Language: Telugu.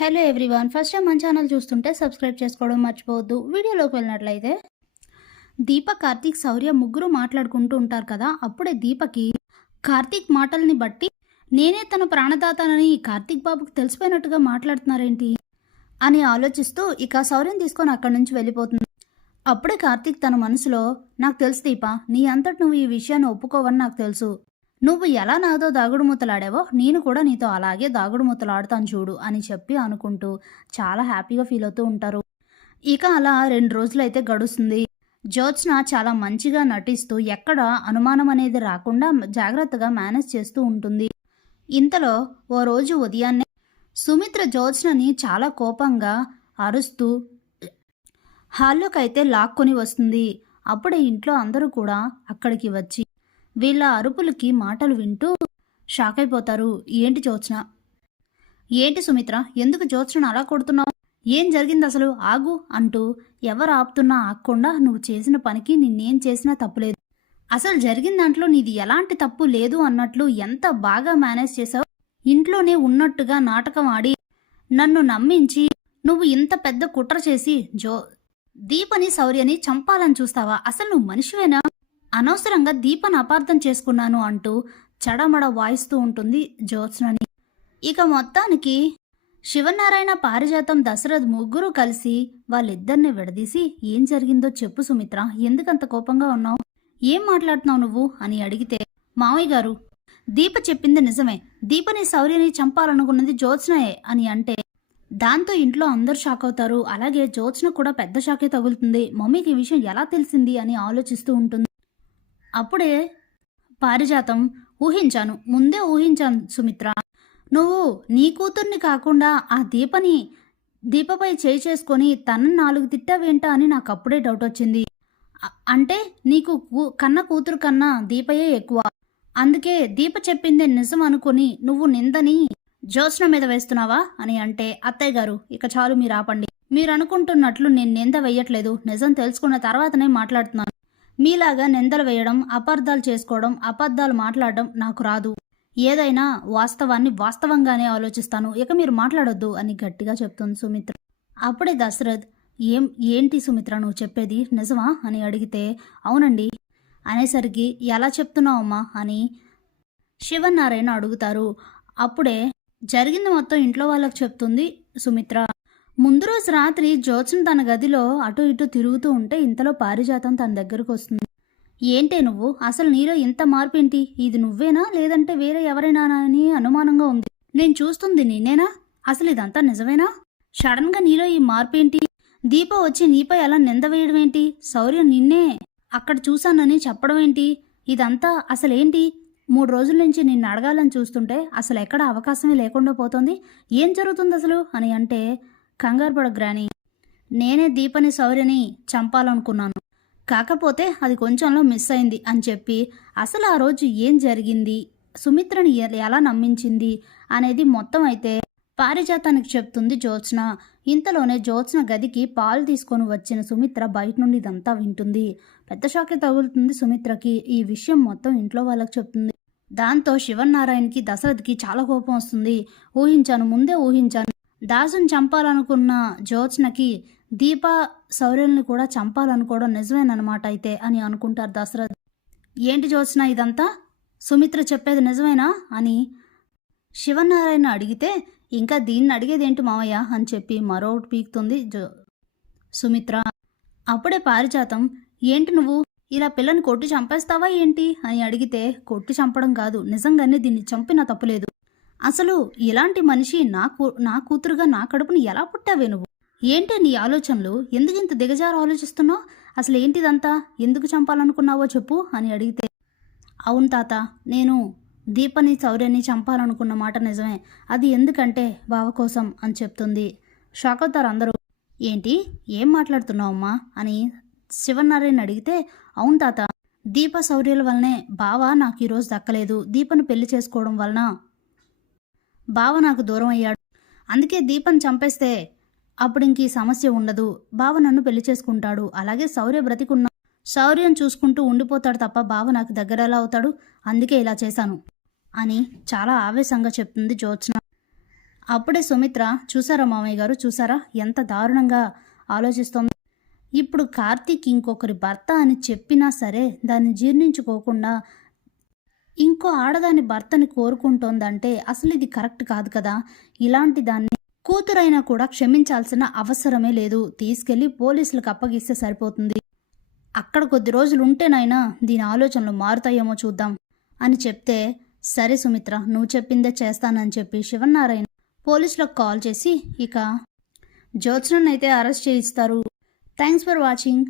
హలో ఎవ్రీవన్, ఫస్ట్ టైం మన ఛానల్ చూస్తుంటే సబ్స్క్రైబ్ చేసుకోవడం మర్చిపోవద్దు. వీడియోలోకి వెళ్ళినట్లయితే దీప, కార్తీక్, శౌర్య ముగ్గురు మాట్లాడుకుంటూ ఉంటారు కదా. అప్పుడే దీపకి కార్తీక్ మాటల్ని బట్టి నేనే తన ప్రాణదాతనని కార్తీక్ బాబుకి తెలిసిపోయినట్టుగా మాట్లాడుతున్నారేంటి అని ఆలోచిస్తూ ఇక శౌర్యం తీసుకొని అక్కడి నుంచి వెళ్ళిపోతుంది. అప్పుడే కార్తీక్ తన మనసులో, నాకు తెలుసు దీప, నీ అంతటి నువ్వు ఈ విషయాన్ని ఒప్పుకోవని నాకు తెలుసు. నువ్వు ఎలా నాతో దాగుడుమూతలాడావో నేను కూడా నీతో అలాగే దాగుడుమూతలాడుతాను చూడు అని చెప్పి అనుకుంటూ చాలా హ్యాపీగా ఫీల్ అవుతూ ఉంటారు. ఇక అలా 2 రోజులైతే గడుస్తుంది. జ్యోత్స్న చాలా మంచిగా నటిస్తూ ఎక్కడ అనుమానం అనేది రాకుండా జాగ్రత్తగా మేనేజ్ చేస్తూ ఉంటుంది. ఇంతలో ఓ రోజు ఉదయాన్నే సుమిత్ర జ్యోత్స్నని చాలా కోపంగా అరుస్తూ హాల్లోకైతే లాక్కొని వస్తుంది. అప్పుడే ఇంట్లో అందరూ కూడా అక్కడికి వచ్చి వీళ్ళ అరుపులకి మాటలు వింటూ షాక్ అయిపోతారు. ఏంటి జ్యోత్స్న, ఏంటి సుమిత్ర, ఎందుకు జ్యోత్స్నను అలా కొడుతున్నావు, ఏం జరిగింది అసలు, ఆగు అంటూ ఎవరు ఆపుతున్నా ఆగకుండా నువ్వు చేసిన పనికి నిన్నేం చేసినా తప్పులేదు, అసలు జరిగిన దాంట్లో నీది ఎలాంటి తప్పు లేదు అన్నట్లు ఎంత బాగా మేనేజ్ చేసావు, ఇంట్లోనే ఉన్నట్టుగా నాటకం ఆడి నన్ను నమ్మించి నువ్వు ఇంత పెద్ద కుట్ర చేసి దీపని శౌర్యని చంపాలని చూస్తావా, అసలు నువ్వు మనిషివేనా, అనవసరంగా దీపను అపార్థం చేసుకున్నాను అంటూ చడమడ వాయిస్తూ ఉంటుంది జ్యోత్స్నని. ఇక మొత్తానికి శివనారాయణ, పారిజాతం, దశరథ్ ముగ్గురు కలిసి వాళ్ళిద్దరిని విడదీసి ఏం జరిగిందో చెప్పు సుమిత్ర, ఎందుకంత కోపంగా ఉన్నావు, ఏం మాట్లాడుతున్నావు నువ్వు అని అడిగితే, మావయ్య గారు, దీప చెప్పింది నిజమే, దీపని శౌర్యని చంపాలనుకున్నది జ్యోత్స్నయే అని అంటే దాంతో ఇంట్లో అందరూ షాక్ అవుతారు. అలాగే జ్యోత్స్న కూడా పెద్ద షాకే తగులుతుంది. మమ్మీకి ఈ విషయం ఎలా తెలిసింది అని ఆలోచిస్తూ ఉంటుంది. అప్పుడే పారిజాతం, ముందే ఊహించాను సుమిత్ర, నువ్వు నీ కూతుర్ని కాకుండా ఆ దీపపై చేయి చేసుకొని తనని 4 తిట్టావేంటా అని నాకు అప్పుడే డౌట్ వచ్చింది, అంటే నీకు కన్న కూతురు కన్నా దీపయే ఎక్కువ, అందుకే దీప చెప్పిందే నిజం అనుకుని నువ్వు నిందని జ్యోత్స్న మీద వేస్తున్నావా అని అంటే, అత్తయ్య గారు ఇక చాలు, మీరు ఆపండి, మీరు అనుకుంటున్నట్లు నేను నింద వేయట్లేదు, నిజం తెలుసుకున్న తర్వాతనే మాట్లాడుతున్నాను, మీలాగా నిందలు వేయడం, అపార్థాలు చేసుకోవడం, అబద్ధాలు మాట్లాడడం నాకు రాదు, ఏదైనా వాస్తవాన్ని వాస్తవంగానే ఆలోచిస్తాను, ఇక మీరు మాట్లాడొద్దు అని గట్టిగా చెప్తుంది సుమిత్ర. అప్పుడే దశరథ్, ఏంటి సుమిత్ర నువ్వు చెప్పేది నిజమా అని అడిగితే, అవునండి అనేసరికి, ఎలా చెప్తున్నావమ్మా అని శివనారాయణ అడుగుతారు. అప్పుడే జరిగింది మొత్తం ఇంట్లో వాళ్ళకు చెప్తుంది సుమిత్ర. ముందు రోజు రాత్రి జ్యోత్స్న తన గదిలో అటు ఇటు తిరుగుతూ ఉంటే ఇంతలో పారిజాతం తన దగ్గరకు వస్తుంది. ఏంటే నువ్వు, అసలు నీలో ఇంత మార్పేంటి, ఇది నువ్వేనా లేదంటే వేరే ఎవరైనా అని అనుమానంగా ఉంది, నేను చూస్తుంది నిన్నేనా, అసలు ఇదంతా నిజమేనా, సడన్ గా నీలో ఈ మార్పేంటి, దీప వచ్చి నీపై అలా నింద వేయడం ఏంటి, శౌర్యం నిన్నే అక్కడ చూశానని చెప్పడం ఏంటి, ఇదంతా అసలేంటి, 3 రోజుల నుంచి నిన్ను అడగాలని చూస్తుంటే అసలు ఎక్కడ అవకాశమే లేకుండా పోతుంది, ఏం జరుగుతుంది అసలు అని అంటే, కంగారు పడ గ్రాని, నేనే దీపని శౌర్యని చంపాలనుకున్నాను, కాకపోతే అది కొంచెంలో మిస్ అయింది అని చెప్పి అసలు ఆ రోజు ఏం జరిగింది, సుమిత్రని ఎలా నమ్మించింది అనేది మొత్తం అయితే పారిజాతానికి చెప్తుంది జ్యోత్స్న. ఇంతలోనే జ్యోత్స్న గదికి పాలు తీసుకొని వచ్చిన సుమిత్ర బయట నుండి ఇదంతా వింటుంది. పెద్ద షాకే తగులుతుంది సుమిత్రకి. ఈ విషయం మొత్తం ఇంట్లో వాళ్ళకి చెప్తుంది. దాంతో శివనారాయణకి, దశరథ్కి చాలా కోపం వస్తుంది. ముందే ఊహించాను, దాసుని చంపాలనుకున్న జ్యోత్స్నకి దీప, శౌర్యుల్ని కూడా చంపాలనుకోవడం నిజమేనమాట అయితే అని అనుకుంటారు దశరథ్. ఏంటి జ్యోత్స్న ఇదంతా, సుమిత్ర చెప్పేది నిజమేనా అని శివనారాయణ అడిగితే, ఇంకా దీన్ని అడిగేదేంటి మావయ్య అని చెప్పి మరొకటి పీకుతుంది సుమిత్ర. అప్పుడే పారిజాతం, ఏంటి నువ్వు ఇలా పిల్లని కొట్టి చంపేస్తావా ఏంటి అని అడిగితే, కొట్టి చంపడం కాదు, నిజంగానే దీన్ని చంపినా తప్పులేదు, అసలు ఇలాంటి మనిషి నా కూతురుగా నా కడుపుని ఎలా పుట్టావే నువ్వు, ఏంటి నీ ఆలోచనలు, ఎందుకు ఇంత దిగజారు ఆలోచిస్తున్నావు, అసలు ఏంటిదంతా, ఎందుకు చంపాలనుకున్నావో చెప్పు అని అడిగితే, అవును తాత, నేను దీపని శౌర్యని చంపాలనుకున్న మాట నిజమే, అది ఎందుకంటే బావ కోసం అని చెప్తుంది. షాక్ అవుతారు అందరూ. ఏంటి, ఏం మాట్లాడుతున్నావమ్మా అని శివనారాయణ అడిగితే, అవును తాత, దీప శౌర్యుల వల్లనే బావ నాకు ఈరోజు దక్కలేదు, దీపను పెళ్లి చేసుకోవడం వలన బావ నాకు దూరం అయ్యాడు, అందుకే దీపం చంపేస్తే అప్పుడు ఇంక ఈ సమస్య ఉండదు, బావ నన్ను పెళ్లి చేసుకుంటాడు, అలాగే శౌర్య బ్రతికున్న శౌర్యం చూసుకుంటూ ఉండిపోతాడు తప్ప బావ నాకు దగ్గర ఎలా అవుతాడు, అందుకే ఇలా చేశాను అని చాలా ఆవేశంగా చెప్తుంది జ్యోత్స్న. అప్పుడే సుమిత్ర, చూసారా మామయ్య గారు, చూసారా ఎంత దారుణంగా ఆలోచిస్తోంది. ఇప్పుడు కార్తీక్ ఇంకొకరి భర్త అని చెప్పినా సరే దాన్ని జీర్ణించుకోకుండా ఇంకో ఆడదాని భర్తని కోరుకుంటోందంటే అసలు ఇది కరెక్ట్ కాదు కదా. ఇలాంటి దాన్ని కూతురైనా కూడా క్షమించాల్సిన అవసరమే లేదు. తీసుకెళ్లి పోలీసులకు అప్పగిస్తే సరిపోతుంది. అక్కడ కొద్ది రోజులు ఉంటేనైనా దీని ఆలోచనలు మారుతాయేమో చూద్దాం అని చెప్తే, సరే సుమిత్ర, నువ్వు చెప్పిందే చేస్తానని చెప్పి శివనారాయణ పోలీసులకు కాల్ చేసి ఇక జ్యోత్స్ననైతే అరెస్ట్ చేయిస్తారు. Thanks for watching.